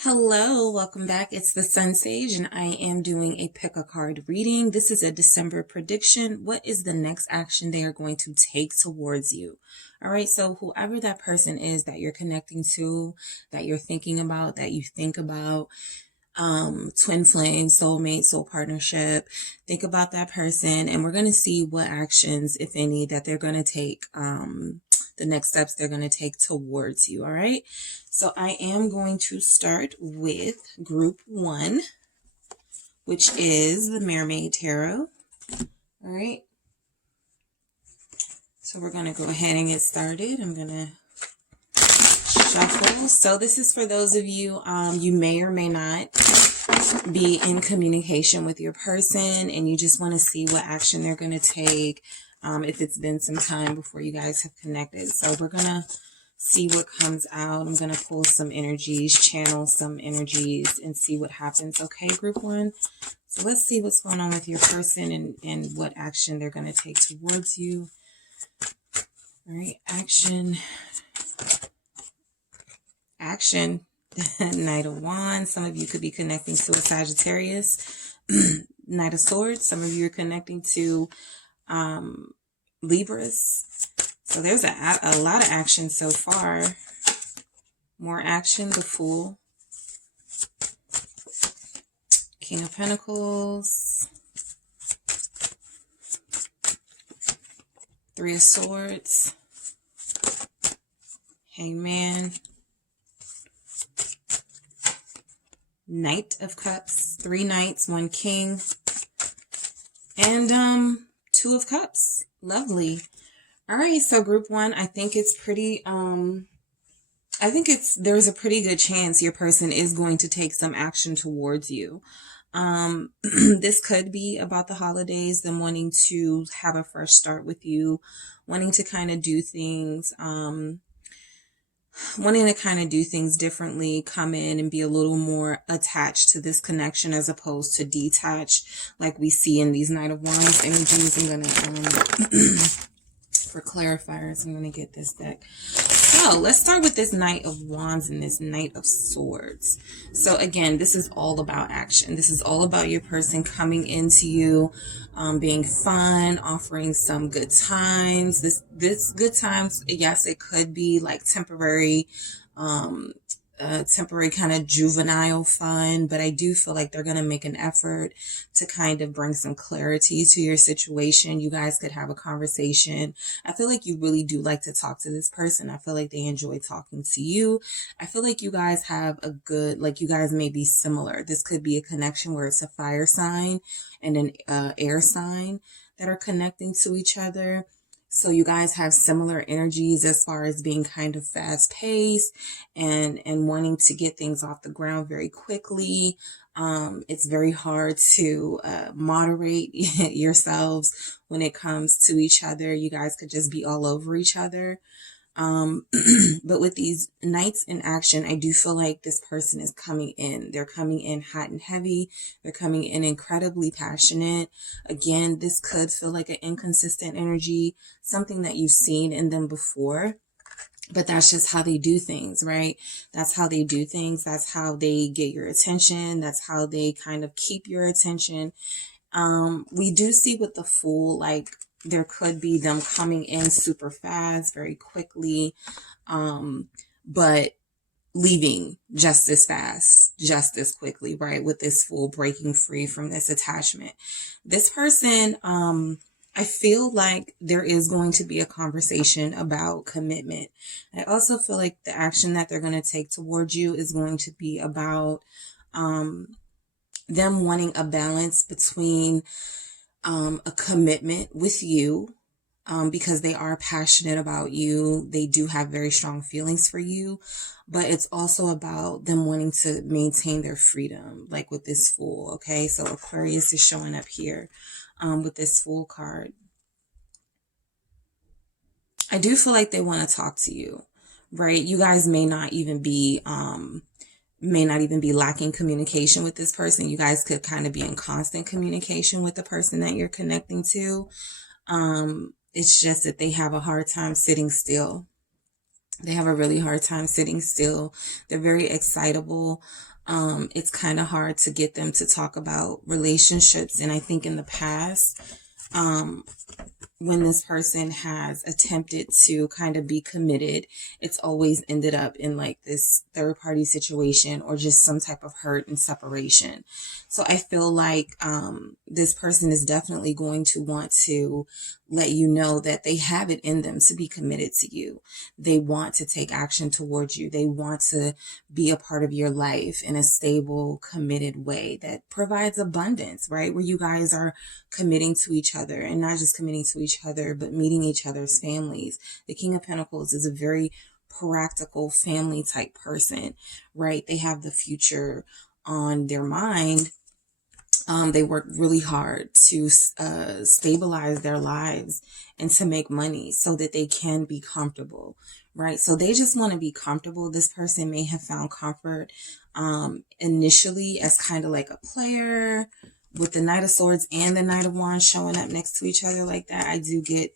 Hello, welcome back. It's the Sun Sage, and I am doing a pick a card reading. This is a December prediction. What is the next action they are going to take towards you? All right, so whoever that person is that you're connecting to, that you're thinking about, that you think about, twin flame, soulmate, soul partnership, think about that person, and we're going to see what actions, if any, that they're going to take, the next steps they're going to take towards you. All right. So I am going to start with group one, which is the Mermaid Tarot. All right. So we're going to go ahead and get started. I'm going to shuffle. So this is for those of you, you may or may not be in communication with your person and you just want to see what action they're going to take. If it's been some time before you guys have connected. So we're going to see what comes out. I'm going to pull some energies, channel some energies, and see what happens. Okay, group one. So let's see what's going on with your person and what action they're going to take towards you. All right, action. Knight of Wands. Some of you could be connecting to a Sagittarius. Knight of Swords. Some of you are connecting to Libras. So there's a lot of action so far. More action, the Fool. King of Pentacles. Three of Swords. Hangman. Knight of Cups. Three Knights, one King. And Two of Cups. Lovely. All right, so group one, I think it's pretty, there's a pretty good chance your person is going to take some action towards you. This could be about the holidays, them wanting to have a fresh start with you, wanting to kind of do things, differently, come in and be a little more attached to this connection as opposed to detached like we see in these Knight of Wands energies. I'm going to, for clarifiers, I'm going to get this deck. So let's start with this Knight of Wands and this Knight of Swords. So again, this is all about action. This is all about your person coming into you, being fun, offering some good times. This good times, yes, it could be like temporary kind of juvenile fun, but I do feel like they're going to make an effort to kind of bring some clarity to your situation. You guys could have a conversation. I feel like you really do like to talk to this person. I feel like they enjoy talking to you. I feel like you guys have a good, like you guys may be similar. This could be a connection where it's a fire sign and an air sign that are connecting to each other. So you guys have similar energies as far as being kind of fast paced and wanting to get things off the ground very quickly. It's very hard to moderate yourselves when it comes to each other. You guys could just be all over each other. But with these Knights in action, I do feel like this person is coming in. They're coming in hot and heavy. They're coming in incredibly passionate. Again, this could feel like an inconsistent energy, something that you've seen in them before. But that's just how they do things, right? That's how they do things. That's how they get your attention. That's how they kind of keep your attention. We do see with the Fool, like, there could be them coming in super fast, very quickly, but leaving just as fast, just as quickly, right? With this Fool breaking free from this attachment. This person, I feel like there is going to be a conversation about commitment. I also feel like the action that they're going to take towards you is going to be about them wanting a balance between a commitment with you, because they are passionate about you. They do have very strong feelings for you, but it's also about them wanting to maintain their freedom, like with this Fool. Okay, so Aquarius is showing up here with this Fool card. I do feel like they want to talk to you, right? You guys may not even be lacking communication with this person. You guys could kind of be in constant communication with the person that you're connecting to. It's just that they have a hard time sitting still. They have a really hard time sitting still. They're very excitable. It's kind of hard to get them to talk about relationships. And I think in the past, um, when this person has attempted to kind of be committed, it's always ended up in like this third party situation or just some type of hurt and separation. So I feel like this person is definitely going to want to let you know that they have it in them to be committed to you. They want to take action towards you. They want to be a part of your life in a stable, committed way that provides abundance, right? Where you guys are committing to each other, and not just committing to each other, but meeting each other's families. The King of Pentacles is a very practical family type person, right? They have the future on their mind. They work really hard to stabilize their lives and to make money so that they can be comfortable, right? So they just want to be comfortable. This person may have found comfort initially as kind of like a player, with the Knight of Swords and the Knight of Wands showing up next to each other like that. I do get,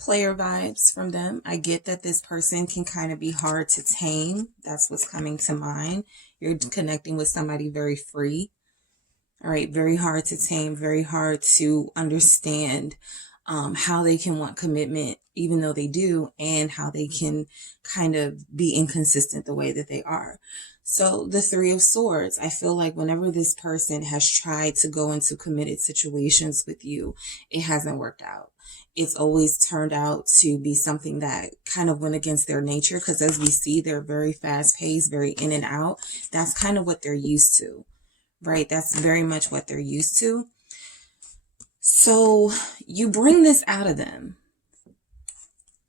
player vibes from them. I get that this person can kind of be hard to tame. That's what's coming to mind. You're connecting with somebody very free. All right, very hard to tame, very hard to understand how they can want commitment, even though they do, and how they can kind of be inconsistent the way that they are. So the Three of Swords, I feel like whenever this person has tried to go into committed situations with you, it hasn't worked out. It's always turned out to be something that kind of went against their nature, because as we see, they're very fast paced, very in and out. That's kind of what they're used to. Right? That's very much what they're used to. So you bring this out of them.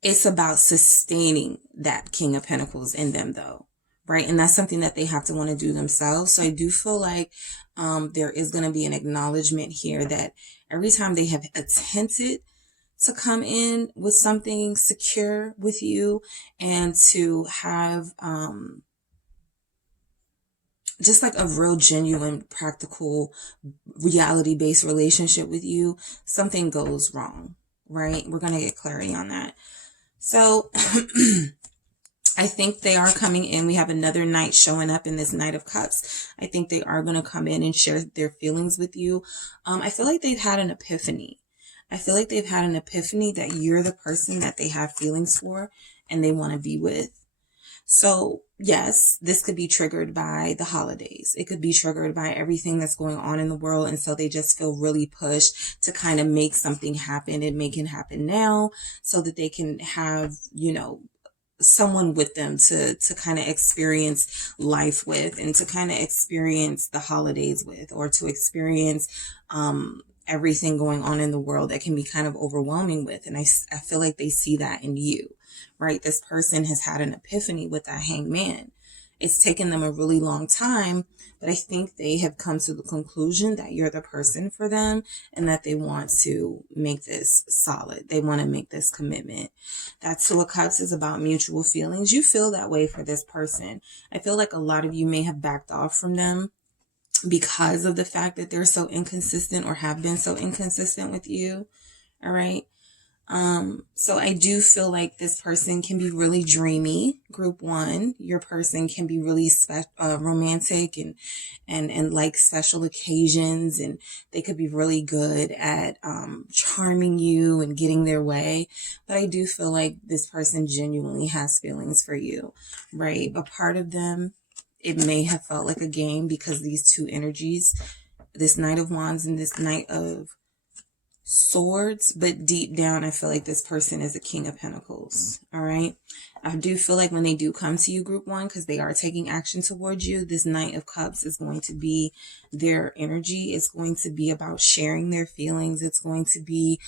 It's about sustaining that King of Pentacles in them, though. Right? And that's something that they have to want to do themselves. So I do feel like there is going to be an acknowledgement here that every time they have attempted to come in with something secure with you and to have just like a real genuine, practical, reality-based relationship with you, something goes wrong, right? We're going to get clarity on that. So I think they are coming in. We have another Knight showing up in this Knight of Cups. I think they are going to come in and share their feelings with you. I feel like they've had an epiphany. I feel like they've had an epiphany that you're the person that they have feelings for and they want to be with. So yes, this could be triggered by the holidays. It could be triggered by everything that's going on in the world. And so they just feel really pushed to kind of make something happen and make it happen now so that they can have, someone with them to kind of experience life with and to kind of experience the holidays with, or to experience, everything going on in the world that can be kind of overwhelming with. And I feel like they see that in you. Right? This person has had an epiphany with that Hangman. It's taken them a really long time, but I think they have come to the conclusion that you're the person for them and that they want to make this solid. They want to make this commitment. That Two of Cups is about mutual feelings. You feel that way for this person. I feel like a lot of you may have backed off from them because of the fact that they're so inconsistent or have been so inconsistent with you. All right. So I do feel like this person can be really dreamy. Group 1, your person can be really romantic and like special occasions, and they could be really good at charming you and getting their way. But I do feel like this person genuinely has feelings for you, right? But part of them, it may have felt like a game because these two energies, this Knight of Wands and this Knight of Swords, but deep down I feel like this person is a King of Pentacles. All right, I do feel like when they do come to you, Group 1, because they are taking action towards you, this Knight of Cups is going to be their energy. It's going to be about sharing their feelings. It's going to be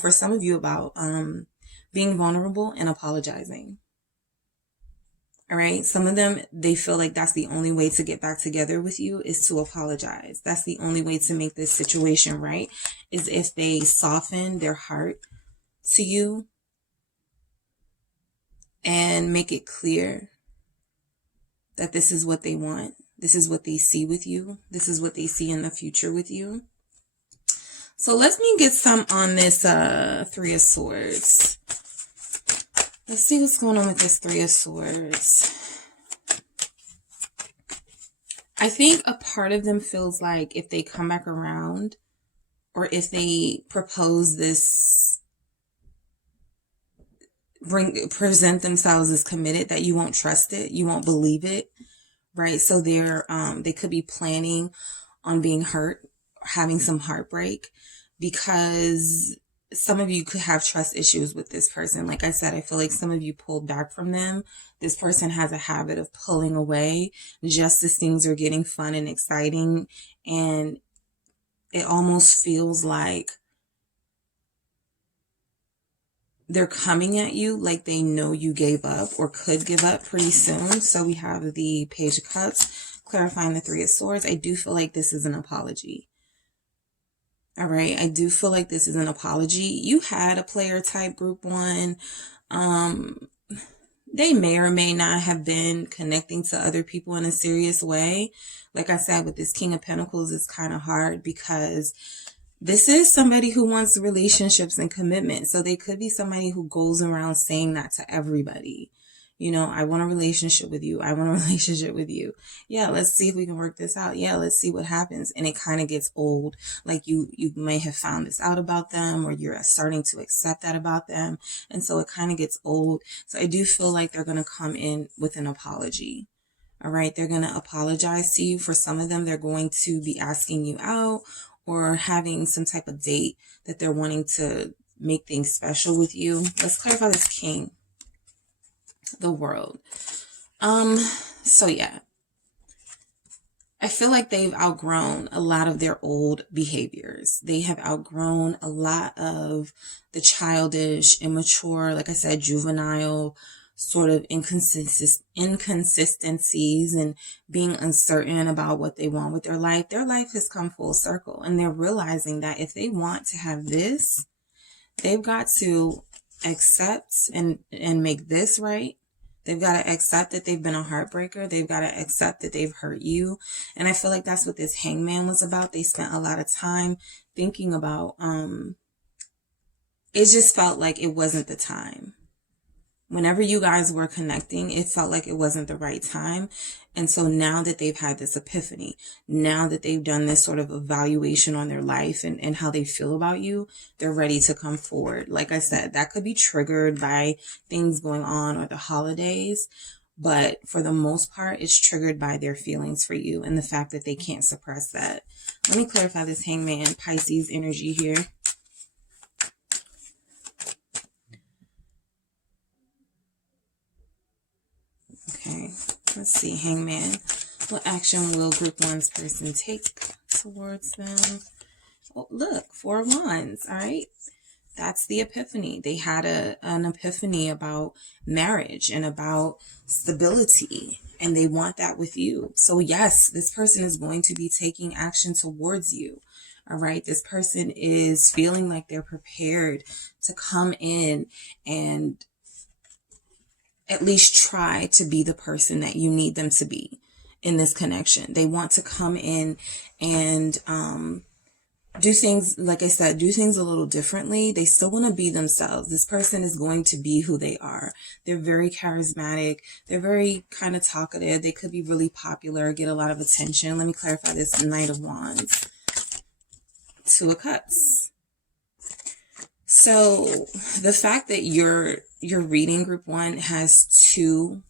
for some of you about being vulnerable and apologizing. All right. Some of them, they feel like that's the only way to get back together with you is to apologize. That's the only way to make this situation right, is if they soften their heart to you and make it clear that this is what they want. This is what they see with you. This is what they see in the future with you. So let me get some on this Three of Swords. Let's see what's going on with this Three of Swords. I think a part of them feels like if they come back around, or if they propose this, present themselves as committed, that you won't trust it, you won't believe it, right? So they could be planning on being hurt, having some heartbreak, because some of you could have trust issues with this person. Like I said, I feel like some of you pulled back from them. This person has a habit of pulling away just as things are getting fun and exciting. And it almost feels like they're coming at you like they know you gave up or could give up pretty soon. So we have the Page of Cups clarifying the Three of Swords. I do feel like this is an apology. All right. I do feel like this is an apology. You had a player type group one. They may or may not have been connecting to other people in a serious way. Like I said, with this King of Pentacles, it's kind of hard because this is somebody who wants relationships and commitment. So they could be somebody who goes around saying that to everybody. You know, I want a relationship with you. I want a relationship with you. Yeah, let's see if we can work this out. Yeah, let's see what happens. And it kind of gets old. Like you may have found this out about them, or you're starting to accept that about them. And so it kind of gets old. So I do feel like they're going to come in with an apology. All right. They're going to apologize to you. For some of them, they're going to be asking you out or having some type of date that they're wanting to make things special with you. Let's clarify this King. The World. So yeah, I feel like they've outgrown a lot of their old behaviors. They have outgrown a lot of the childish, immature, like I said, juvenile sort of inconsistencies and being uncertain about what they want with their life. Their life has come full circle, and they're realizing that if they want to have this, they've got to accept and make this right. They've got to accept that they've been a heartbreaker. They've got to accept that they've hurt you. And I feel like that's what this Hangman was about. They spent a lot of time thinking about, it just felt like it wasn't the time. Whenever you guys were connecting, it felt like it wasn't the right time. And so now that they've had this epiphany, now that they've done this sort of evaluation on their life and how they feel about you, they're ready to come forward. Like I said, that could be triggered by things going on or the holidays. But for the most part, it's triggered by their feelings for you and the fact that they can't suppress that. Let me clarify this Hangman Pisces energy here. Okay, let's see, Hangman. What action will Group 1's person take towards them? Oh, look, 4 of Wands, all right? That's the epiphany. They had an epiphany about marriage and about stability, and they want that with you. So yes, this person is going to be taking action towards you. All right, this person is feeling like they're prepared to come in and at least try to be the person that you need them to be in this connection. They want to come in and do things, like I said, do things a little differently. They still want to be themselves. This person is going to be who they are. They're very charismatic. They're very kind of talkative. They could be really popular, get a lot of attention. Let me clarify this Knight of Wands. 2 of Cups. So the fact that your reading Group 1 has two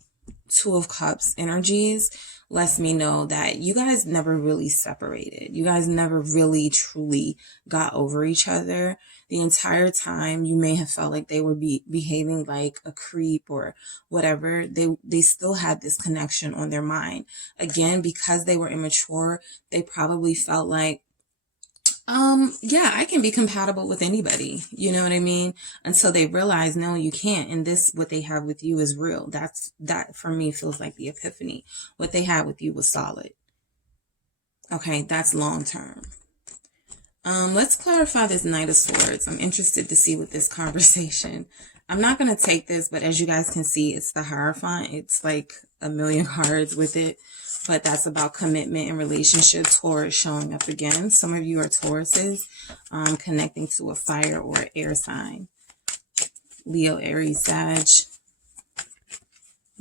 of Cups energies lets me know that you guys never really separated. You guys never really truly got over each other. The entire time you may have felt like they were behaving like a creep or whatever. They still had this connection on their mind. Again, because they were immature, they probably felt like, yeah, I can be compatible with anybody. You know what I mean? Until they realize, no, you can't. And this, what they have with you is real. That for me feels like the epiphany. What they had with you was solid. Okay. That's long term. Let's clarify this Knight of Swords. I'm interested to see what this conversation, I'm not going to take this, but as you guys can see, it's the Hierophant. It's like a million cards with it. But that's about commitment and relationship. Taurus showing up again. Some of you are Tauruses, connecting to a fire or an air sign. Leo, Aries, Sag.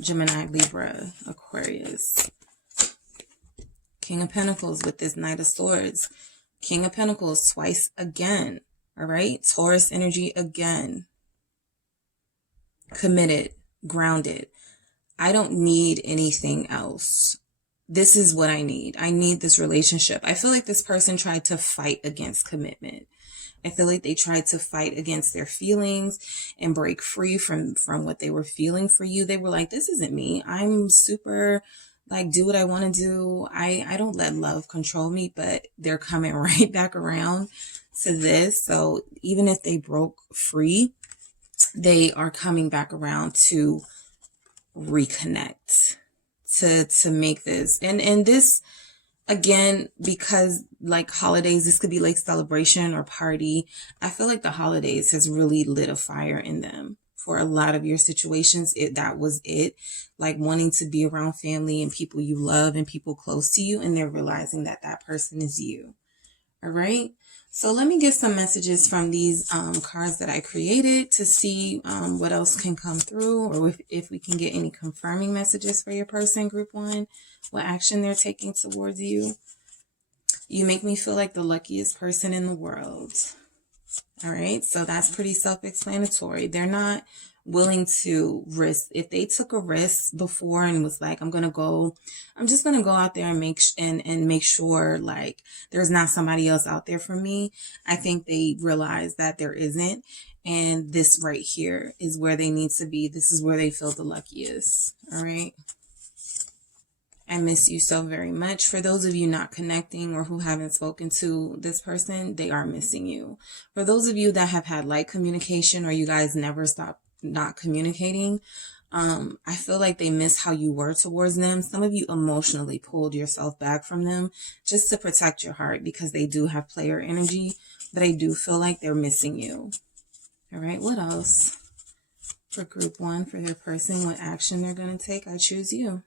Gemini, Libra, Aquarius. King of Pentacles with this Knight of Swords. King of Pentacles twice again. All right. Taurus energy again. Committed, grounded. I don't need anything else. This is what I need. I need this relationship. I feel like this person tried to fight against commitment. I feel like they tried to fight against their feelings and break free from what they were feeling for you. They were like, this isn't me. I'm super, like, do what I want to do. I don't let love control me, but they're coming right back around to this. So even if they broke free, they are coming back around to reconnect, to make this. And this, again, because like holidays, this could be like celebration or party. I feel like the holidays has really lit a fire in them. For a lot of your situations, that was it. Like wanting to be around family and people you love and people close to you, and they're realizing that that person is you. All right. So let me get some messages from these cards that I created to see what else can come through, or if we can get any confirming messages for your person, group 1, what action they're taking towards you. You make me feel like the luckiest person in the world. All right. So that's pretty self-explanatory. They're not willing to risk. If they took a risk before and was like, I'm just going to go out there and make sure like there's not somebody else out there for me. I think they realize that there isn't. And this right here is where they need to be. This is where they feel the luckiest. All right. I miss you so very much. For those of you not connecting or who haven't spoken to this person, they are missing you. For those of you that have had light communication or you guys never stop not communicating, I feel like they miss how you were towards them. Some of you emotionally pulled yourself back from them just to protect your heart because they do have player energy, but I do feel like they're missing you. All right, what else? For group 1, for their person, what action they're going to take? I choose you.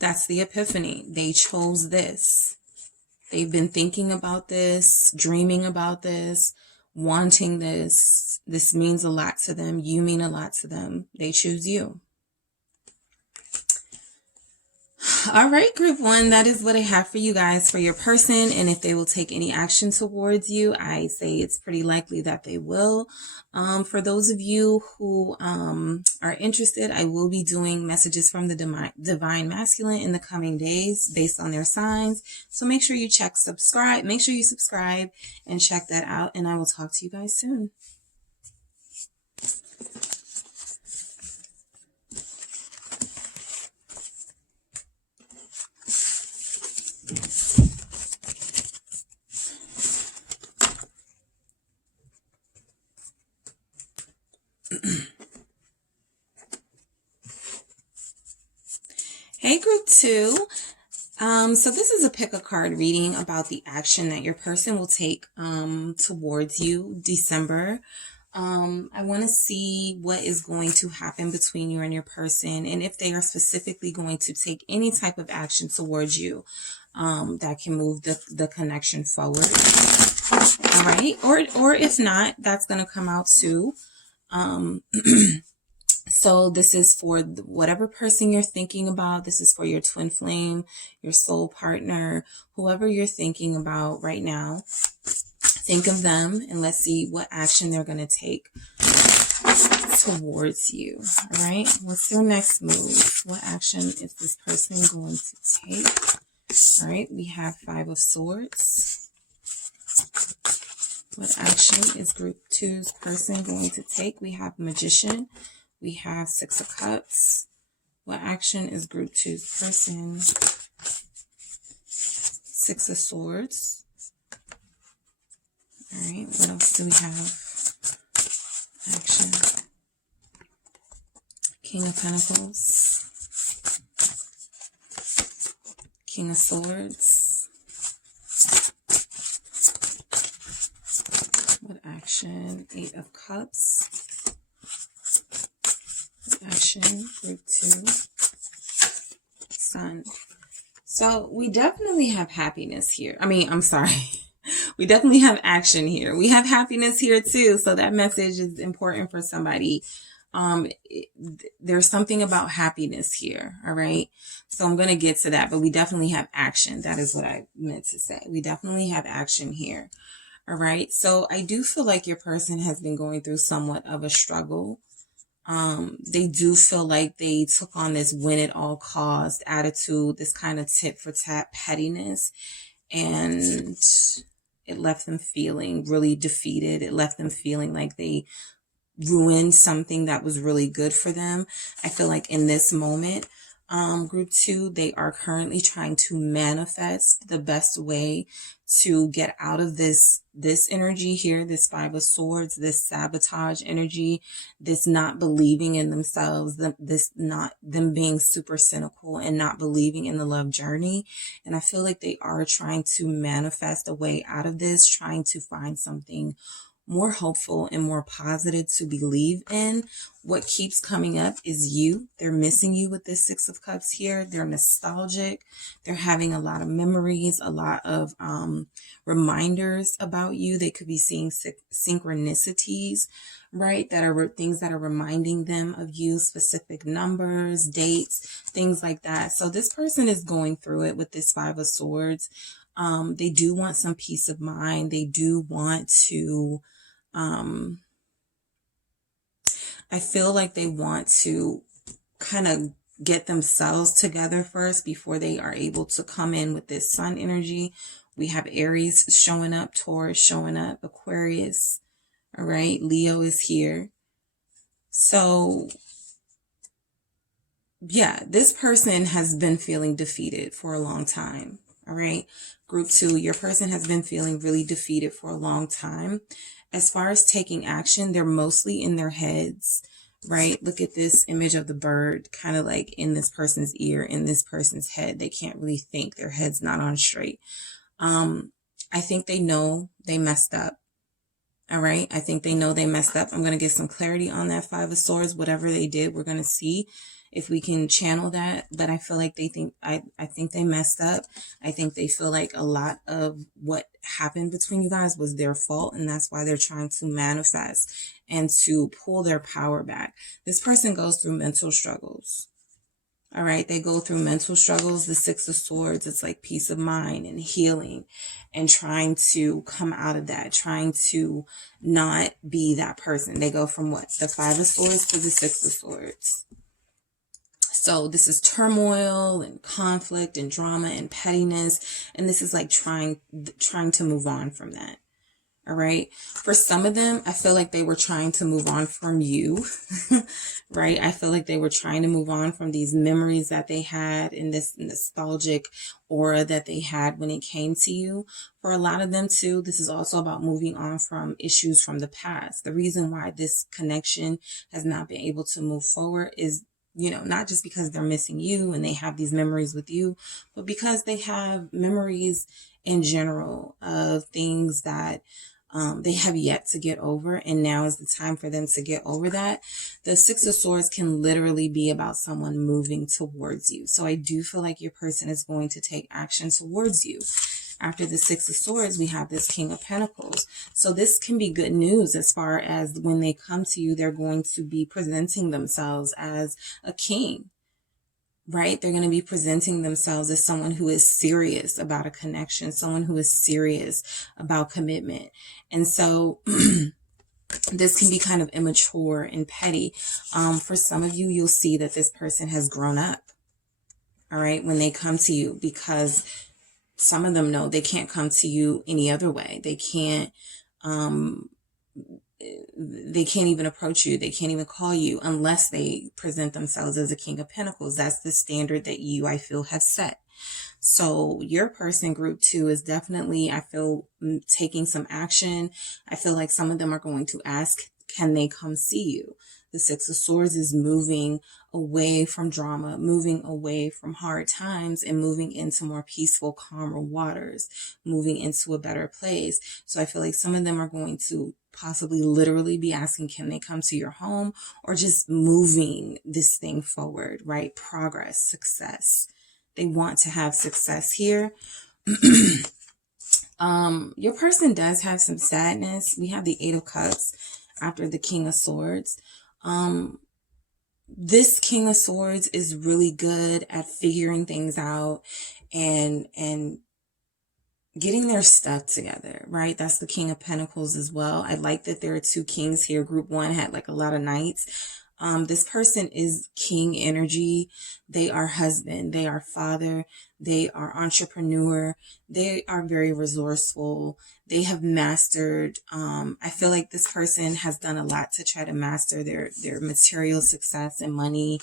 That's the epiphany. They chose this. They've been thinking about this, dreaming about this, wanting this. This means a lot to them. You mean a lot to them. They choose you. All right, group 1, that is what I have for you guys for your person. And if they will take any action towards you, I say it's pretty likely that they will. For those of you who are interested, I will be doing messages from the divine masculine in the coming days based on their signs. So make sure you subscribe and check that out. And I will talk to you guys soon. Hey, group 2. So this is a pick a card reading about the action that your person will take towards you December. I want to see what is going to happen between you and your person, and if they are specifically going to take any type of action towards you that can move the connection forward. All right, or if not, that's going to come out too. So this is for whatever person you're thinking about. This is for your twin flame, your soul partner, whoever you're thinking about right now. Think of them and let's see what action they're going to take towards you. All right. What's their next move? What action is this person going to take? All right. We have 5 of Swords. What action is group 2's person going to take? We have Magician. We have 6 of Cups. What action is group 2's person? 6 of Swords. All right, what else do we have? Action. King of Pentacles. King of Swords. What action? 8 of Cups. Action, group 2, Sun. So we definitely have happiness here. I'm sorry. We definitely have action here. We have happiness here too. So that message is important for somebody. There's something about happiness here. All right. So I'm going to get to that, but we definitely have action. That is what I meant to say. We definitely have action here. All right. So I do feel like your person has been going through somewhat of a struggle. They do feel like they took on this win at all cost attitude, this kind of tit for tat pettiness, and it left them feeling really defeated. It left them feeling like they ruined something that was really good for them. I feel like in this moment, group 2, they are currently trying to manifest the best way to get out of this energy here, this 5 of Swords, this sabotage energy, this not believing in themselves, this not them being super cynical and not believing in the love journey. And I feel like they are trying to manifest a way out of this, trying to find something more hopeful and more positive to believe in. What keeps coming up is you. They're missing you with this 6 of Cups here. They're nostalgic. They're having a lot of memories, a lot of reminders about you. They could be seeing synchronicities, right? That are things that are reminding them of you, specific numbers, dates, things like that. So this person is going through it with this 5 of Swords. They do want some peace of mind. They do want to, I feel like they want to kind of get themselves together first before they are able to come in with this Sun energy. We have Aries showing up, Taurus showing up, Aquarius. All right. Leo is here. So yeah, this person has been feeling defeated for a long time. All right. Group 2, your person has been feeling really defeated for a long time. As far as taking action, they're mostly in their heads, right? Look at this image of the bird kind of like in this person's ear, in this person's head. They can't really think. Their head's not on straight. I think they know they messed up. All right. I think they know they messed up. I'm going to get some clarity on that 5 of Swords. Whatever they did, we're going to see if we can channel that. But I feel like they think, I think they messed up. I think they feel like a lot of what happened between you guys was their fault. And that's why they're trying to manifest and to pull their power back. This person goes through mental struggles. All right. They go through mental struggles. The 6 of Swords, it's like peace of mind and healing and trying to come out of that, trying to not be that person. They go from what? The 5 of Swords to the 6 of Swords. So this is turmoil and conflict and drama and pettiness. And this is like trying to move on from that. All right. For some of them, I feel like they were trying to move on from you, right? I feel like they were trying to move on from these memories that they had in this nostalgic aura that they had when it came to you. For a lot of them too, this is also about moving on from issues from the past. The reason why this connection has not been able to move forward is, you know, not just because they're missing you and they have these memories with you, but because they have memories in general of things that they have yet to get over, and now is the time for them to get over that. The 6 of Swords can literally be about someone moving towards you. So I do feel like your person is going to take action towards you. After the 6 of Swords, we have this King of Pentacles. So this can be good news as far as when they come to you, they're going to be presenting themselves as a king. Right? They're going to be presenting themselves as someone who is serious about a connection, someone who is serious about commitment. And so this can be kind of immature and petty. For some of you, you'll see that this person has grown up. All right. When they come to you, because some of them know they can't come to you any other way. They can't even approach you. They can't even call you unless they present themselves as a King of Pentacles. That's the standard that you, I feel, have set. So your person, group 2, is definitely, I feel, taking some action. I feel like some of them are going to ask, can they come see you? The 6 of Swords is moving away from drama, moving away from hard times, and moving into more peaceful, calmer waters, moving into a better place. So I feel like some of them are going to possibly literally be asking, can they come to your home, or just moving this thing forward, right? Progress, success. They want to have success here. Your person does have some sadness. We have the Eight of Cups after the King of Swords. This King of Swords is really good at figuring things out and getting their stuff together, right? That's the King of Pentacles as well. I like that there are two kings here. Group one had like a lot of knights. This person is king energy. They are husband. They are father. They are entrepreneur. They are very resourceful. They have mastered. I feel like this person has done a lot to try to master their material success and money.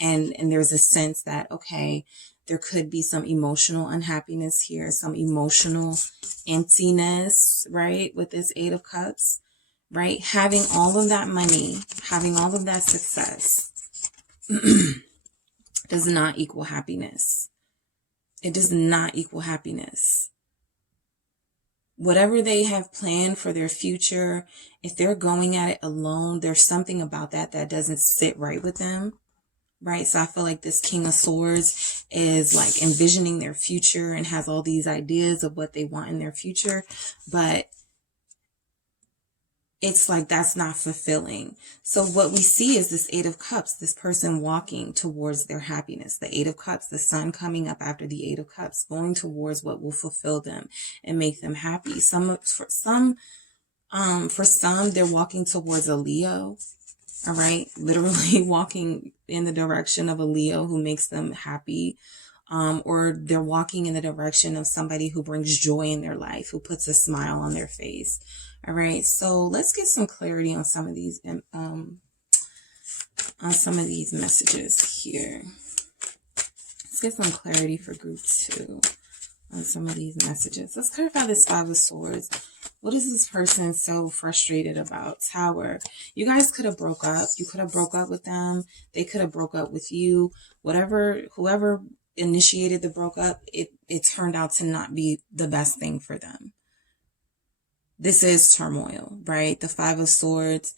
And there's a sense that, okay, there could be some emotional unhappiness here, some emotional emptiness, right? With this Eight of Cups. Right? Having all of that money, having all of that success does not equal happiness. It does not equal happiness. Whatever they have planned for their future, if they're going at it alone, there's something about that doesn't sit right with them. Right? So I feel like this King of Swords is like envisioning their future and has all these ideas of what they want in their future, but it's like that's not fulfilling. So what we see is this Eight of Cups, this person walking towards their happiness. The Eight of Cups, the sun coming up after the Eight of Cups, going towards what will fulfill them and make them happy. For some, they're walking towards a Leo. All right, literally walking in the direction of a Leo who makes them happy. Or they're walking in the direction of somebody who brings joy in their life, who puts a smile on their face. All right, so let's get some clarity on some of these messages here. Let's get some clarity for group two on some of these messages. Let's clarify this Five of Swords. What is this person so frustrated about? Tower. You guys could have broke up. You could have broke up with them. They could have broke up with you. Whoever initiated the broke up, it turned out to not be the best thing for them. This is turmoil, right? The Five of Swords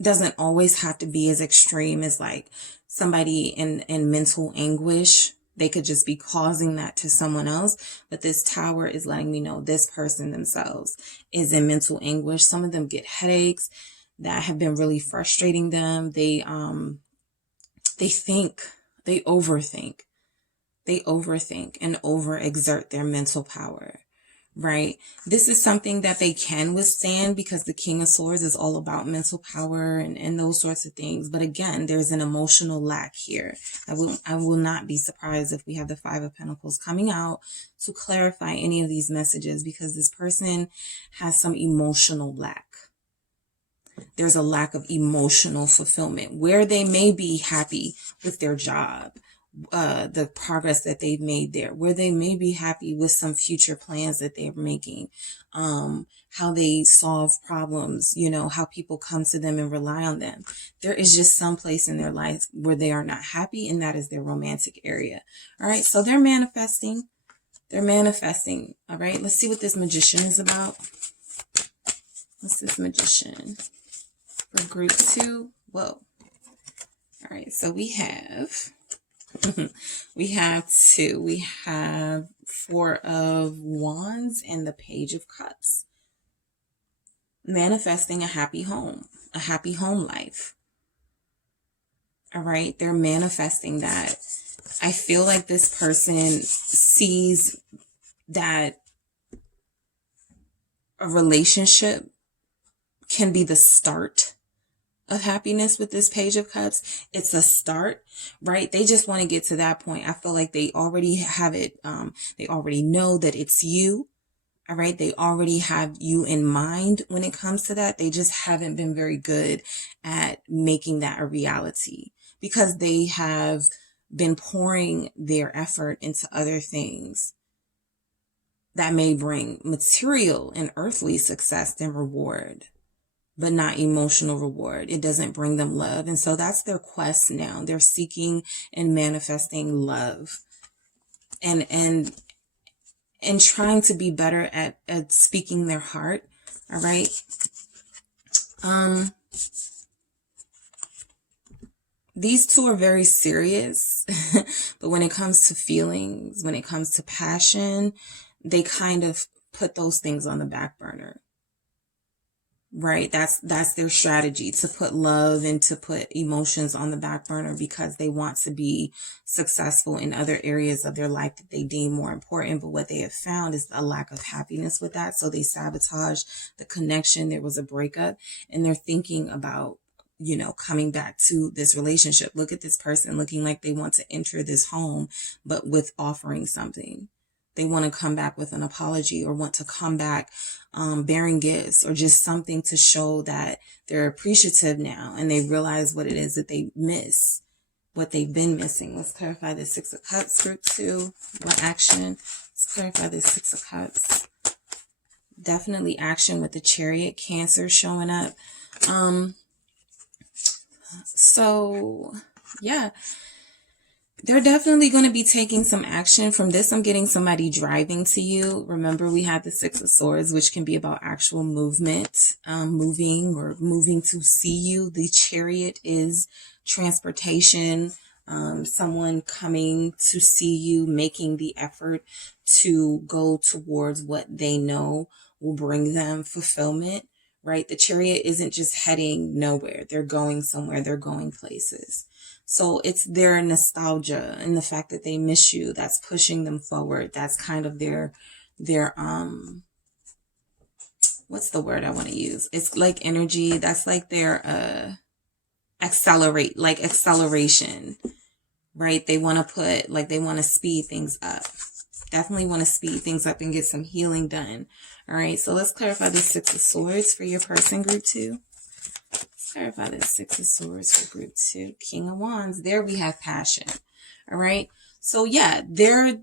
doesn't always have to be as extreme as like somebody in mental anguish. They could just be causing that to someone else. But this Tower is letting me know this person themselves is in mental anguish. Some of them get headaches that have been really frustrating them. They think, they overthink and overexert their mental power, right? This is something that they can withstand because the King of Swords is all about mental power and those sorts of things. But again, there's an emotional lack here. I will not be surprised if we have the Five of Pentacles coming out to clarify any of these messages, because this person has some emotional lack. There's a lack of emotional fulfillment where they may be happy with their job, the progress that they've made there, where they may be happy with some future plans that they're making, how they solve problems, how people come to them and rely on them. There is just some place in their life where they are not happy, and that is their romantic area. All right, so they're manifesting. All right, let's see what this Magician is about. What's this Magician for group two? Whoa. All right, so we have two. We have Four of Wands and the Page of Cups. Manifesting a happy home life. All right, they're manifesting that. I feel like this person sees that a relationship can be the start of happiness with this Page of Cups. It's a start, right? They just want to get to that point. I feel like they already have it. They already know that it's you. All right. They already have you in mind when it comes to that. They just haven't been very good at making that a reality, because they have been pouring their effort into other things that may bring material and earthly success and reward, but not emotional reward. It doesn't bring them love. And so that's their quest now. They're seeking and manifesting love and trying to be better at speaking their heart. All right. these two are very serious, but when it comes to feelings, when it comes to passion, they kind of put those things on the back burner. Right? That's their strategy, to put love and to put emotions on the back burner because they want to be successful in other areas of their life that they deem more important. But what they have found is a lack of happiness with that. So they sabotage the connection. There was a breakup and they're thinking about, coming back to this relationship. Look at this person looking like they want to enter this home, but with offering something. They want to come back with an apology or want to come back bearing gifts or just something to show that they're appreciative now and they realize what it is that they miss, what they've been missing. Let's clarify this Six of Cups, group 2. What action? Let's clarify this Six of Cups. Definitely action with the Chariot, Cancer showing up. So, yeah. They're definitely going to be taking some action from this. I'm getting somebody driving to you. Remember, we have the Six of Swords, which can be about actual movement, moving to see you. The Chariot is transportation, someone coming to see you, making the effort to go towards what they know will bring them fulfillment, right? The Chariot isn't just heading nowhere. They're going somewhere. They're going places. So it's their nostalgia and the fact that they miss you that's pushing them forward. That's kind of their what's the word I want to use? It's like energy. That's like their acceleration, right? They want to speed things up. Definitely want to speed things up and get some healing done. All right. So let's clarify the Six of Swords for your person, group 2. Clarify the Six of Swords for group 2. King of Wands. There we have passion. All right. So yeah, they're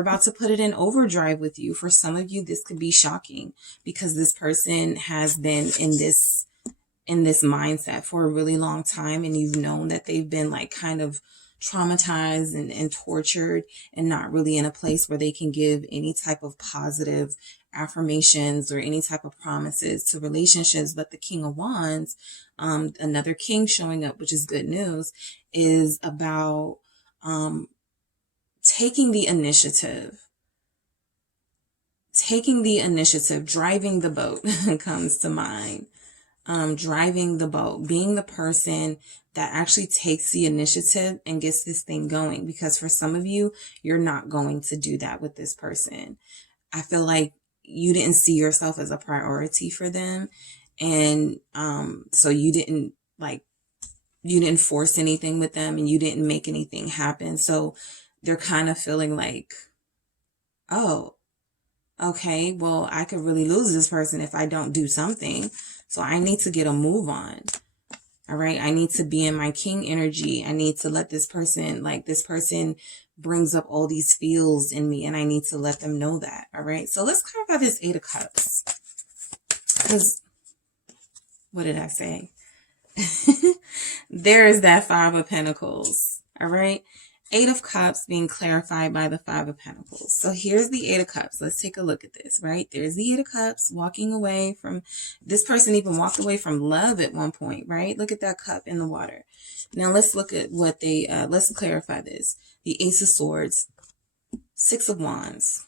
about to put it in overdrive with you. For some of you, this could be shocking because this person has been in this mindset for a really long time, and you've known that they've been like kind of traumatized and tortured and not really in a place where they can give any type of positive affirmations or any type of promises to relationships. But the King of Wands, another king showing up, which is good news, is about taking the initiative, driving the boat comes to mind. Driving the boat, being the person that actually takes the initiative and gets this thing going. Because for some of you, you're not going to do that with this person. I feel like you didn't see yourself as a priority for them. And so you didn't force anything with them and you didn't make anything happen. So they're kind of feeling like, oh, okay, well, I could really lose this person if I don't do something. So I need to get a move on. All right. I need to be in my king energy. I need to let this person brings up all these feels in me and I need to let them know that. All right. So let's clarify this Eight of Cups. Because what did I say? There is that Five of Pentacles. All right. Eight of Cups being clarified by the Five of Pentacles. So here's the Eight of Cups. Let's take a look at this, right? There's the Eight of Cups walking away from, this person even walked away from love at one point, right? Look at that cup in the water. Now let's look at what they, let's clarify this. The Ace of Swords, Six of Wands,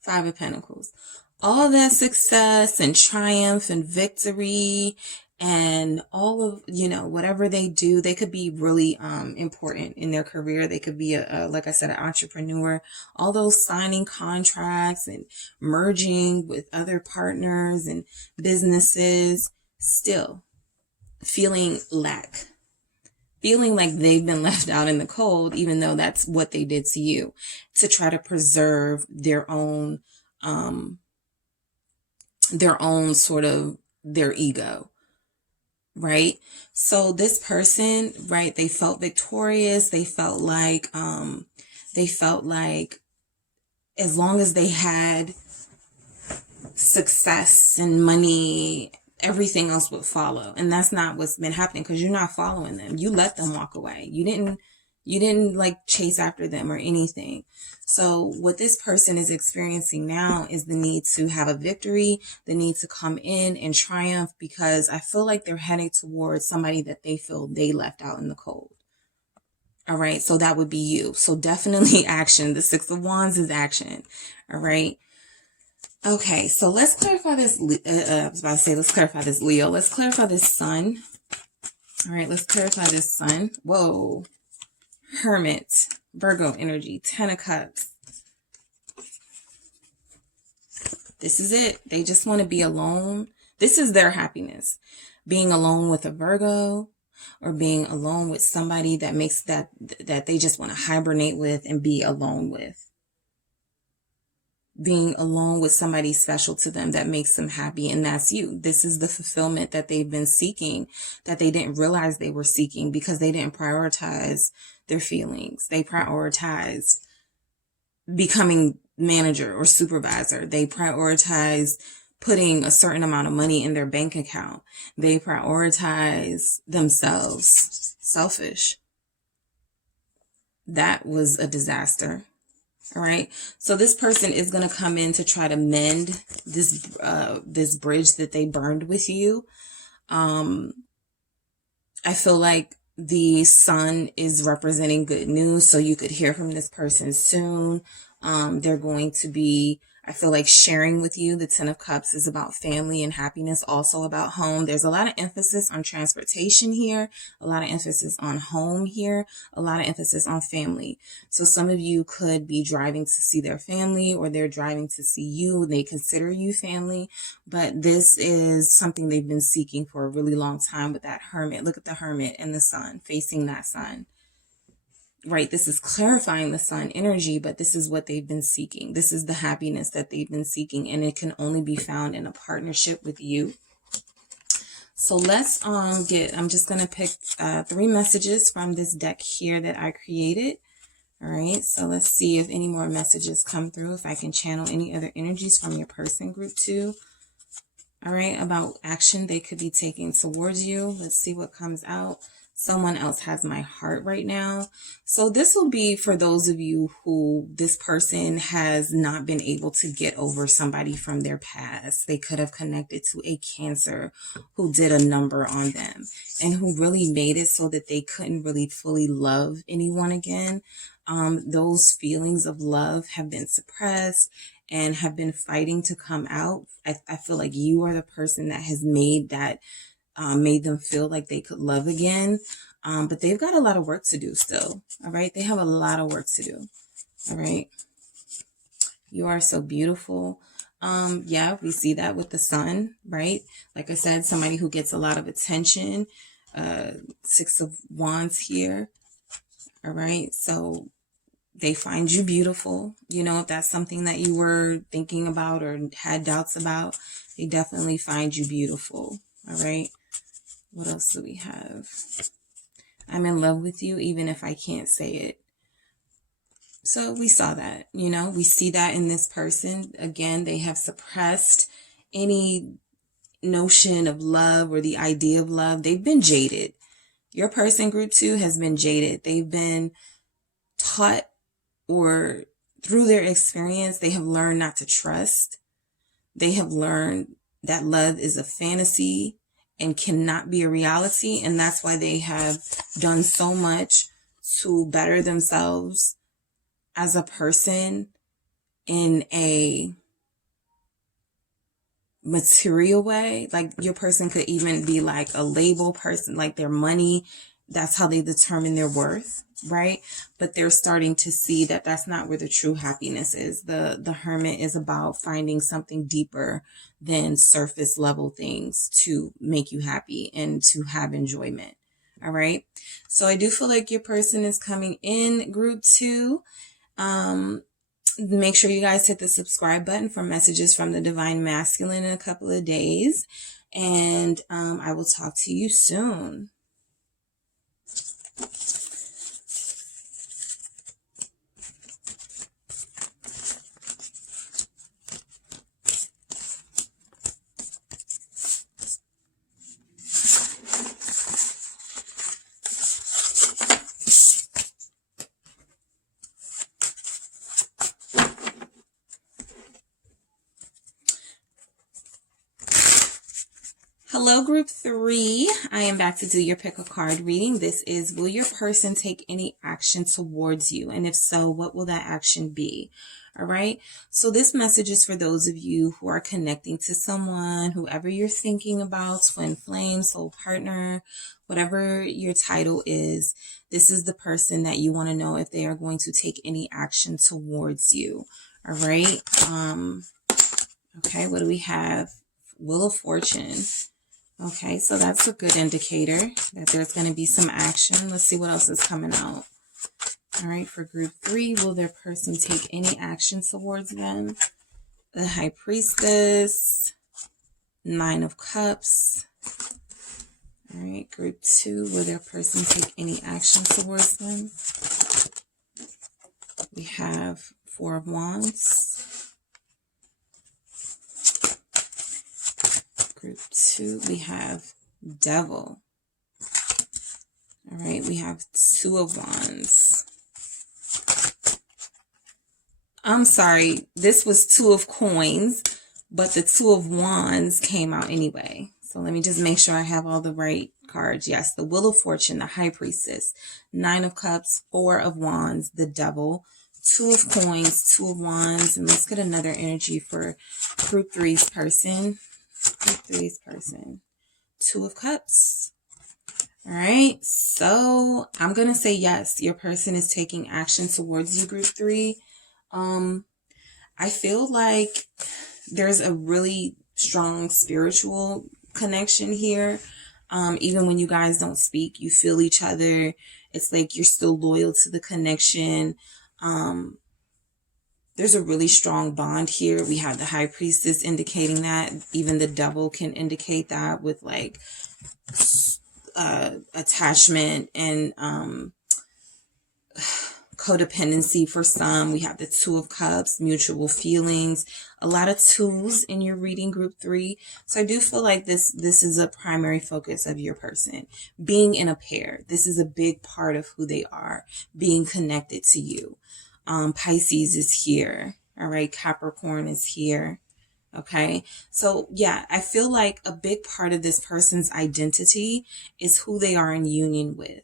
Five of Pentacles. All that success and triumph and victory and all of, whatever they do, they could be really important in their career. They could be, like I said, an entrepreneur. All those signing contracts and merging with other partners and businesses, still feeling lack. Feeling like they've been left out in the cold, even though that's what they did to you, to try to preserve their own sort of their ego. Right. So this person, right, they felt victorious. They felt like as long as they had success and money, everything else would follow. And that's not what's been happening because you're not following them. You let them walk away. You didn't You didn't like chase after them or anything. So what this person is experiencing now is the need to have a victory, the need to come in and triumph, because I feel like they're heading towards somebody that they feel they left out in the cold. All right. So that would be you. So definitely action. The Six of Wands is action. All right. Okay. So let's clarify this. I was about to say, let's clarify this Leo. Let's clarify this Sun. All right. Let's clarify this Sun. Whoa. Hermit. Virgo energy. 10 of Cups. This is it. They just want to be alone. This is their happiness. Being alone with a Virgo, or being alone with somebody that makes that they just want to hibernate with and be alone with. Being alone with somebody special to them that makes them happy, and that's you. This is the fulfillment that they've been seeking, that they didn't realize they were seeking because they didn't prioritize their feelings. They prioritized becoming manager or supervisor. They prioritized putting a certain amount of money in their bank account. They prioritize themselves. Selfish. That was a disaster. All right. So this person is going to come in to try to mend this bridge that they burned with you. I feel like the Sun is representing good news. So you could hear from this person soon. They're going to be, I feel like, sharing with you. The 10 of Cups is about family and happiness, also about home. There's a lot of emphasis on transportation here, a lot of emphasis on home here, a lot of emphasis on family. So some of you could be driving to see their family, or they're driving to see you. They consider you family, but this is something they've been seeking for a really long time with that Hermit. Look at the Hermit and the Sun facing that Sun. Right, this is clarifying the Sun energy, but this is what they've been seeking. This is the happiness that they've been seeking, and it can only be found in a partnership with you. So let's I'm just going to pick 3 messages from this deck here that I created. All right, so let's see if any more messages come through, if I can channel any other energies from your person, group 2. All right, about action they could be taking towards you. Let's see what comes out. Someone else has my heart right now. So this will be for those of you who this person has not been able to get over somebody from their past. They could have connected to a Cancer who did a number on them and who really made it so that they couldn't really fully love anyone again. Those feelings of love have been suppressed and have been fighting to come out. I feel like you are the person that has made that made them feel like they could love again. But they've got a lot of work to do still. All right. They have a lot of work to do. All right. You are so beautiful. Yeah, we see that with the Sun, right? Like I said, somebody who gets a lot of attention. 6 of Wands here. All right. So they find you beautiful. You know, if that's something that you were thinking about or had doubts about, they definitely find you beautiful. All right. What else do we have? I'm in love with you, even if I can't say it. So we saw that, you know, we see that in this person. Again, they have suppressed any notion of love or the idea of love. They've been jaded. Your person, group 2, has been jaded. They've been taught, or through their experience, they have learned not to trust. They have learned that love is a fantasy and cannot be a reality. And that's why they have done so much to better themselves as a person in a material way. Like your person could even be like a label person, like their money. That's how they determine their worth, right? But they're starting to see that that's not where the true happiness is. The Hermit is about finding something deeper than surface level things to make you happy and to have enjoyment. All right. So I do feel like your person is coming in, group 2. Make sure you guys hit the subscribe button for messages from the Divine Masculine in a couple of days. And I will talk to you soon. Hello, group 3. I am back to do your pick a card reading. This is, will your person take any action towards you? And if so, what will that action be? All right. So this message is for those of you who are connecting to someone, whoever you're thinking about, twin flame, soul partner, whatever your title is. This is the person that you want to know if they are going to take any action towards you. All right. Okay. What do we have? Wheel of Fortune. Okay, so that's a good indicator that there's going to be some action. Let's see what else is coming out. All right, for group 3, will their person take any action towards them? The High Priestess, 9 of Cups. All right, group 2, will their person take any action towards them? We have 4 of Wands. Group 2, we have Devil. All right, we have 2 of Wands. I'm sorry, this was 2 of Coins, but the 2 of Wands came out anyway. So let me just make sure I have all the right cards. Yes, the Wheel of Fortune, the High Priestess, 9 of Cups, 4 of Wands, the Devil, 2 of Coins, 2 of Wands. And let's get another energy for group 3's person. Group 3's person, 2 of Cups. All right, so I'm going to say yes, your person is taking action towards you, group 3. I feel like there's a really strong spiritual connection here. Even when you guys don't speak, you feel each other. It's like you're still loyal to the connection. There's a really strong bond here. We have the High Priestess indicating that. Even the Devil can indicate that with like attachment and codependency for some. We have the 2 of Cups, mutual feelings, a lot of 2s in your reading, group 3. So I do feel like this is a primary focus of your person. Being in a pair. This is a big part of who they are, being connected to you. Pisces is here. All right. Capricorn is here. Okay. So yeah, I feel like a big part of this person's identity is who they are in union with.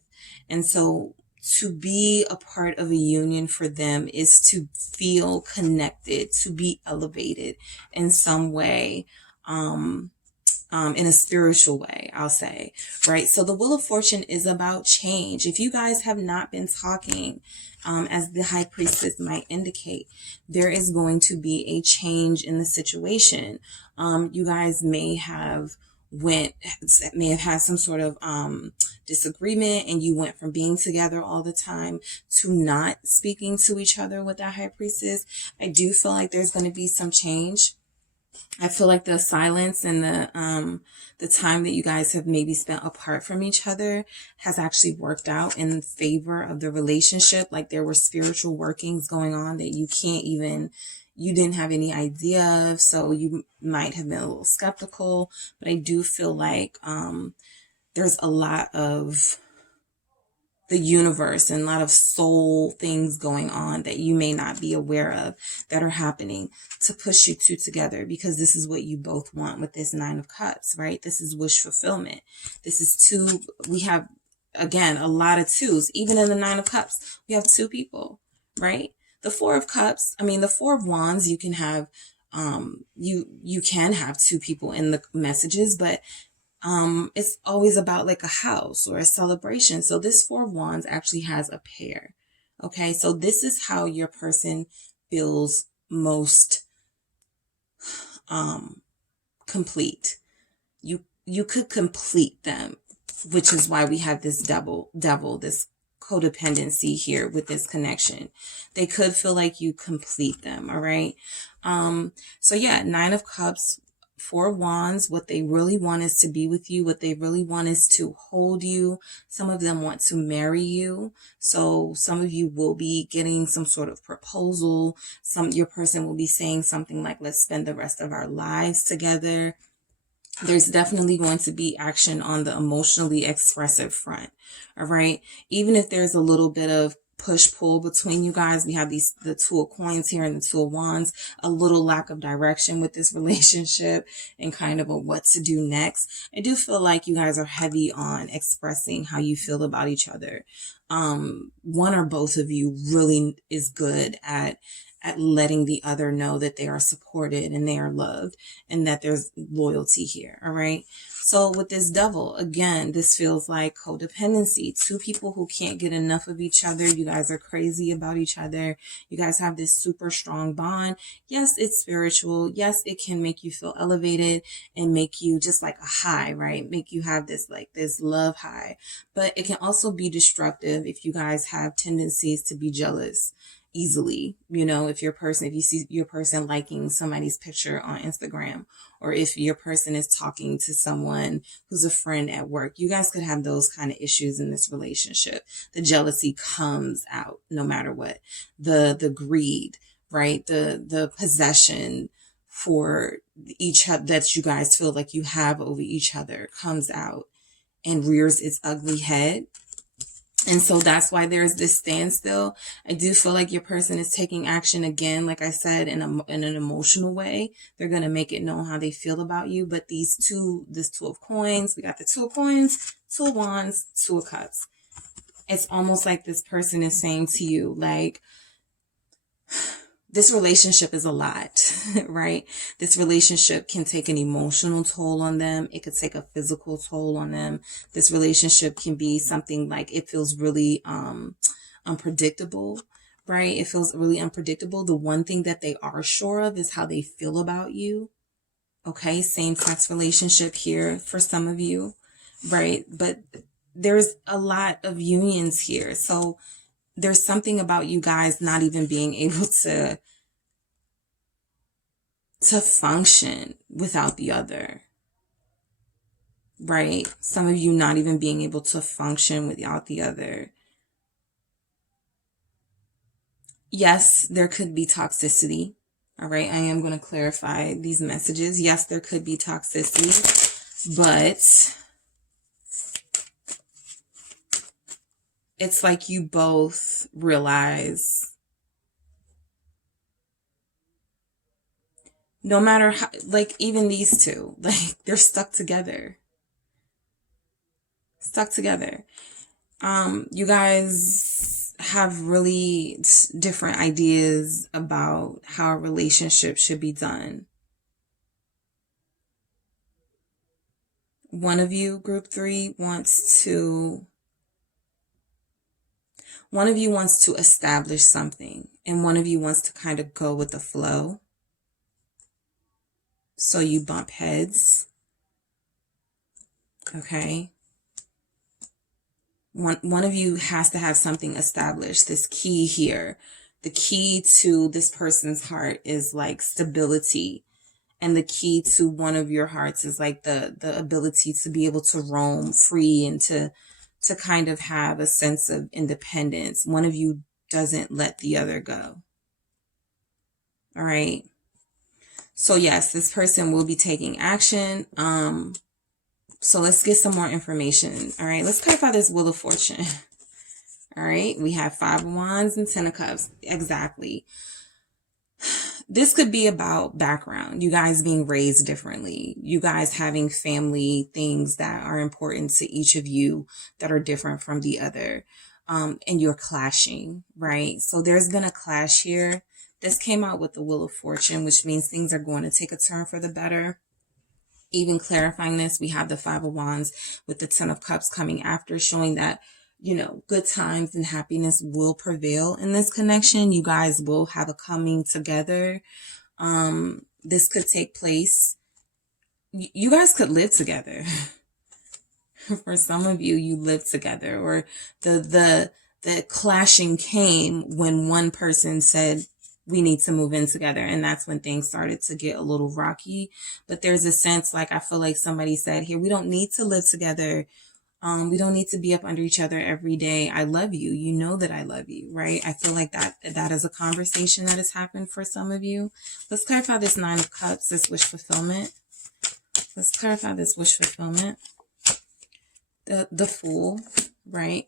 And so to be a part of a union for them is to feel connected, to be elevated in some way, in a spiritual way, I'll say, right? So the Wheel of Fortune is about change. If you guys have not been talking, as the High Priestess might indicate, there is going to be a change in the situation. You guys may have had some sort of disagreement, and you went from being together all the time to not speaking to each other with that High Priestess. I do feel like there's going to be some change. I feel like the silence and the time that you guys have maybe spent apart from each other has actually worked out in favor of the relationship. Like there were spiritual workings going on that you didn't have any idea of. So you might have been a little skeptical, but I do feel like there's a lot of the universe and a lot of soul things going on that you may not be aware of that are happening to push you two together, because this is what you both want with this 9 of Cups, right? This is wish fulfillment. This is 2. We have, again, a lot of 2s. Even in the 9 of Cups, we have 2 people, right? The 4 of Cups, the 4 of Wands, you can have, you can have 2 people in the messages, but it's always about like a house or a celebration. So this 4 of Wands actually has a pair. Okay. So this is how your person feels most, complete. You could complete them, which is why we have this devil, this codependency here with this connection. They could feel like you complete them. All right. So yeah, 9 of Cups, 4 of Wands, what they really want is to be with you. What they really want is to hold you. Some of them want to marry you. So some of you will be getting some sort of proposal. Your person will be saying something like, let's spend the rest of our lives together. There's definitely going to be action on the emotionally expressive front. All right. Even if there's a little bit of push-pull between you guys. We have the Two of Coins here and the Two of Wands. A little lack of direction with this relationship and kind of a what to do next. I do feel like you guys are heavy on expressing how you feel about each other. One or both of you really is good at letting the other know that they are supported and they are loved and that there's loyalty here. All right. So with this Devil, again, this feels like codependency. Two people who can't get enough of each other. You guys are crazy about each other. You guys have this super strong bond. Yes, it's spiritual. Yes, it can make you feel elevated and make you just like a high, right? Make you have this like this love high. But it can also be destructive if you guys have tendencies to be jealous easily. You know, if you see your person liking somebody's picture on Instagram, or if your person is talking to someone who's a friend at work, you guys could have those kind of issues in this relationship. The jealousy comes out no matter what. The greed, right? The possession for each other that you guys feel like you have over each other comes out and rears its ugly head. And so that's why there's this standstill. I do feel like your person is taking action again, like I said, in an emotional way. They're going to make it known how they feel about you. But this Two of Coins, we got the Two of Coins, Two of Wands, Two of Cups. It's almost like this person is saying to you, like, this relationship is a lot, right? This relationship can take an emotional toll on them. It could take a physical toll on them. This relationship can be something like it feels really unpredictable, right? It feels really unpredictable. The one thing that they are sure of is how they feel about you. Okay, same-sex relationship here for some of you, right? But there's a lot of unions here. So there's something about you guys not even being able to function without the other, right? Some of you not even being able to function without the other. Yes, there could be toxicity. All right, I am going to clarify these messages. Yes, there could be toxicity, but it's like you both realize no matter how, like even these two, like they're stuck together. You guys have really different ideas about how a relationship should be done. One of you, group 3, one of you wants to establish something, and one of you wants to kind of go with the flow. So you bump heads. Okay. One of you has to have something established. This key here, the key to this person's heart is like stability. And the key to one of your hearts is like the ability to be able to roam free and to kind of have a sense of independence. One of you doesn't let the other go. All right. So yes, this person will be taking action. So let's get some more information. All right. Let's clarify this Wheel of Fortune. All right. We have 5 of Wands and 10 of Cups. Exactly. This could be about background, you guys being raised differently, you guys having family things that are important to each of you that are different from the other, and you're clashing, right? So there's been a clash here. This came out with the Wheel of Fortune, which means things are going to take a turn for the better. Even clarifying this, we have the 5 of Wands with the 10 of Cups coming after, showing that, you know, good times and happiness will prevail in this connection. You guys will have a coming together. This could take place. You guys could live together. For some of you, you live together, or the clashing came when one person said, we need to move in together. And that's when things started to get a little rocky. But there's a sense, like, I feel like somebody said here, we don't need to live together. We don't need to be up under each other every day. I love you. You know that I love you, right? I feel like that is a conversation that has happened for some of you. Let's clarify this 9 of Cups, this wish fulfillment. Let's clarify this wish fulfillment. The Fool, right?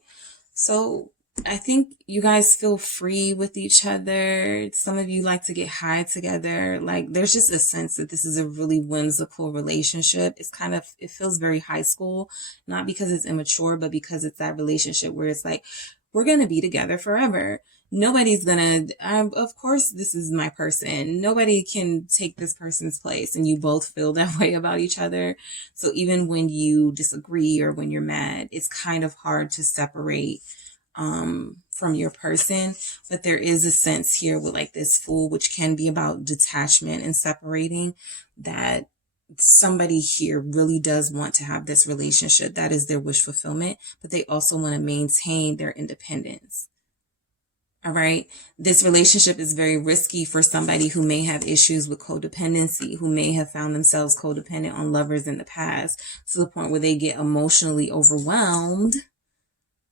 So I think you guys feel free with each other. Some of you like to get high together. Like there's just a sense that this is a really whimsical relationship. It's kind of, it feels very high school, not because it's immature, but because it's that relationship where it's like, we're going to be together forever. Nobody's gonna, of course, this is my person. Nobody can take this person's place. And you both feel that way about each other. So even when you disagree or when you're mad, it's kind of hard to separate from your person. But there is a sense here with like this Fool, which can be about detachment and separating, that somebody here really does want to have this relationship. That is their wish fulfillment, but they also want to maintain their independence. All right. This relationship is very risky for somebody who may have issues with codependency, who may have found themselves codependent on lovers in the past to the point where they get emotionally overwhelmed,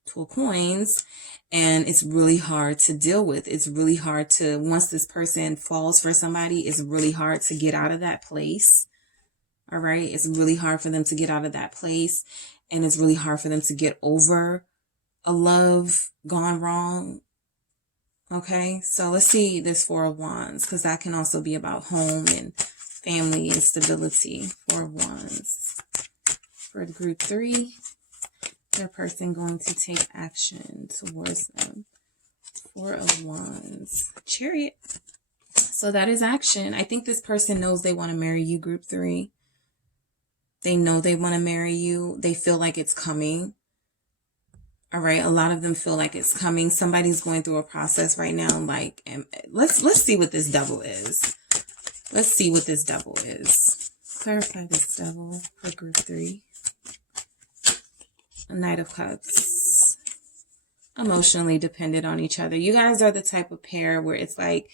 Two of Coins, and it's really hard to deal with. It's really hard to, once this person falls for somebody, it's really hard to get out of that place. All right. It's really hard for them to get out of that place. And it's really hard for them to get over a love gone wrong. Okay, so let's see this Four of Wands, because that can also be about home and family and stability. Four of Wands. For group 3, their person going to take action towards them. Four of Wands. Chariot. So that is action. I think this person knows they want to marry you, group 3. They know they want to marry you. They feel like it's coming. All right. A lot of them feel like it's coming. Somebody's going through a process right now. Like, let's see what this Devil is. Let's see what this Devil is. Clarify this Devil for group 3. A Knight of Cups. Emotionally dependent on each other. You guys are the type of pair where it's like,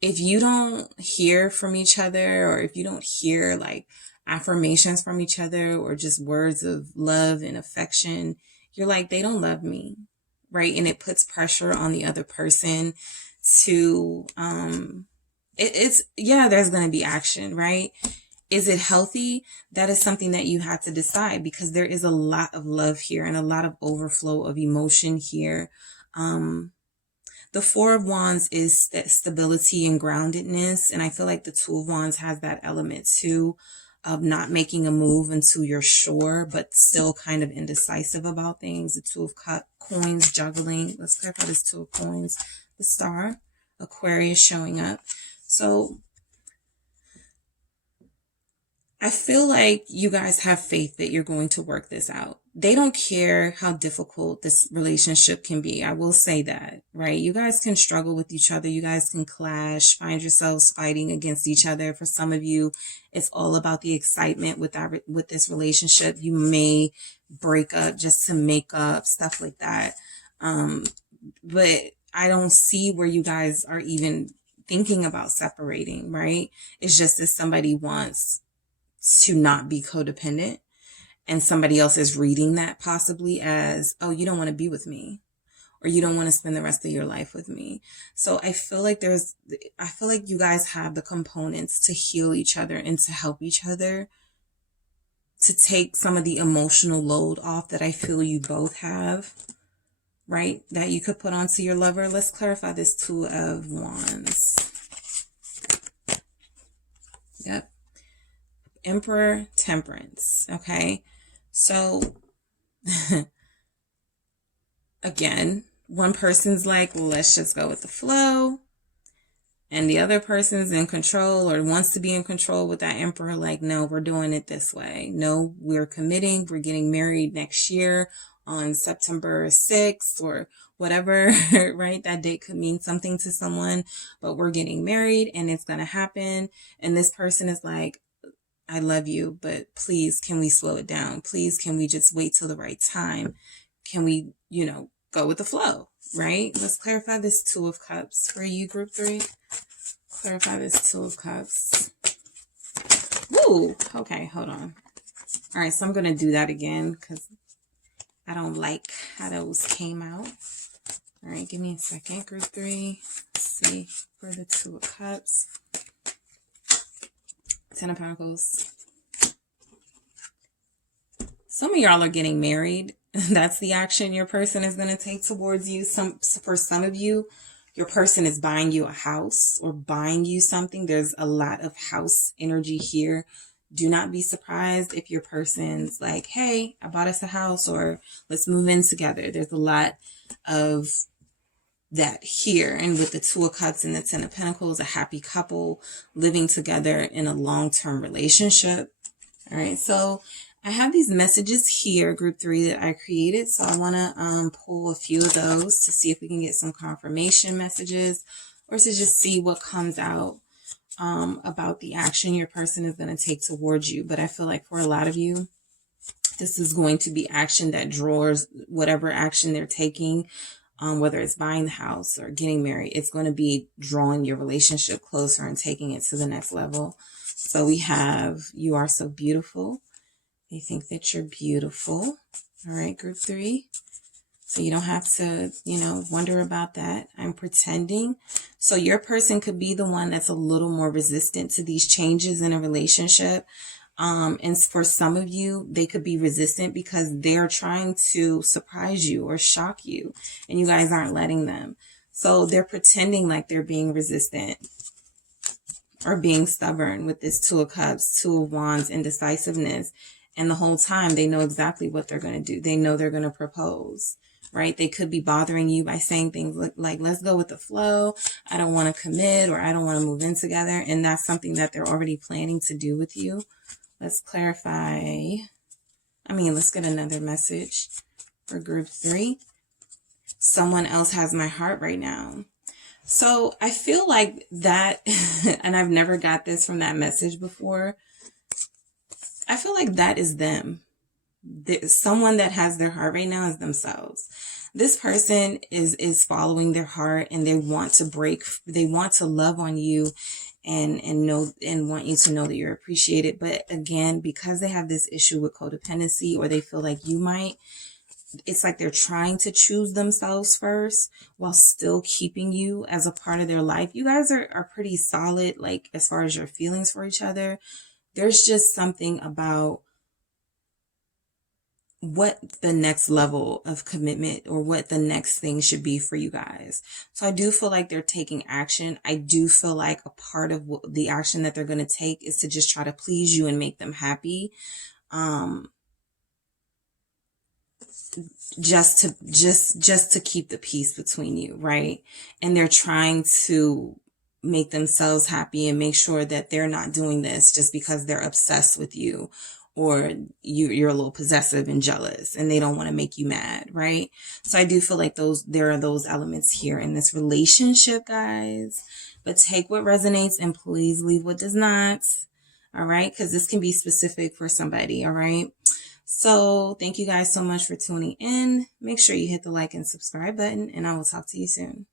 if you don't hear from each other, or if you don't hear like affirmations from each other, or just words of love and affection, you're like, they don't love me, right? And it puts pressure on the other person to, there's going to be action, right? Is it healthy? That is something that you have to decide, because there is a lot of love here and a lot of overflow of emotion here. The Four of Wands is stability and groundedness. And I feel like the Two of Wands has that element too, of not making a move until you're sure, but still kind of indecisive about things. The Two of Coins, juggling. Let's clarify this Two of Coins. The Star, Aquarius showing up. So I feel like you guys have faith that you're going to work this out. They don't care how difficult this relationship can be. I will say that, right? You guys can struggle with each other. You guys can clash, find yourselves fighting against each other. For some of you, it's all about the excitement with this relationship. You may break up just to make up, stuff like that. But I don't see where you guys are even thinking about separating, right? It's just that somebody wants to not be codependent, and somebody else is reading that possibly as, oh, you don't want to be with me, or you don't want to spend the rest of your life with me. So I feel like you guys have the components to heal each other and to help each other, to take some of the emotional load off that I feel you both have, right? That you could put onto your lover. Let's clarify this Two of Wands. Yep. Emperor, Temperance. Okay. So again, one person's like, let's just go with the flow. And the other person's in control, or wants to be in control with that Emperor. Like, no, we're doing it this way. No, we're committing. We're getting married next year on September 6th or whatever, right? That date could mean something to someone, but we're getting married and it's going to happen. And this person is like, I love you, but please, can we slow it down? Please, can we just wait till the right time? Can we, go with the flow, right? Let's clarify this Two of Cups for you, group 3. Clarify this Two of Cups. Woo! Okay, hold on. All right, so I'm going to do that again because I don't like how those came out. All right, give me a second, group 3. Let's see, for the Two of Cups. 10 of Pentacles. Some of y'all are getting married. That's the action your person is going to take towards you. For some of you, your person is buying you a house or buying you something. There's a lot of house energy here. Do not be surprised if your person's like, hey, I bought us a house, or let's move in together. There's a lot of that here. And with the Two of Cups and the Ten of Pentacles, a happy couple living together in a long-term relationship. All right, so I have these messages here, group 3, that I created. So I want to pull a few of those to see if we can get some confirmation messages, or to just see what comes out about the action your person is going to take towards you. But I feel like for a lot of you, this is going to be action that draws whatever action they're taking, whether it's buying the house or getting married. It's going to be drawing your relationship closer and taking it to the next level. So we have, you are so beautiful. They think that you're beautiful. All right, group 3. So you don't have to, wonder about that. I'm pretending. So your person could be the one that's a little more resistant to these changes in a relationship. And for some of you, they could be resistant because they're trying to surprise you or shock you, and you guys aren't letting them. So they're pretending like they're being resistant or being stubborn with this Two of Cups, Two of Wands, indecisiveness. And the whole time they know exactly what they're going to do. They know they're going to propose, right? They could be bothering you by saying things like, let's go with the flow. I don't want to commit, or I don't want to move in together. And that's something that they're already planning to do with you. Let's clarify. Let's get another message for group 3. Someone else has my heart right now. So I feel like that, and I've never got this from that message before. I feel like that is them. Someone that has their heart right now is themselves. This person is following their heart, and they want to love on you and want you to know that you're appreciated. But again, because they have this issue with codependency, or they feel like you might, it's like they're trying to choose themselves first while still keeping you as a part of their life. You guys are pretty solid, like as far as your feelings for each other. There's just something about what the next level of commitment or what the next thing should be for you guys. So I do feel like they're taking action. I do feel like a part of the action that they're going to take is to just try to please you and make them happy. Just to keep the peace between you, right? And they're trying to make themselves happy and make sure that they're not doing this just because they're obsessed with you, or you're a little possessive and jealous and they don't want to make you mad, right? So I do feel like there are those elements here in this relationship, guys. But take what resonates and please leave what does not. All right? Because this can be specific for somebody. All right? So thank you guys so much for tuning in. Make sure you hit the like and subscribe button, and I will talk to you soon.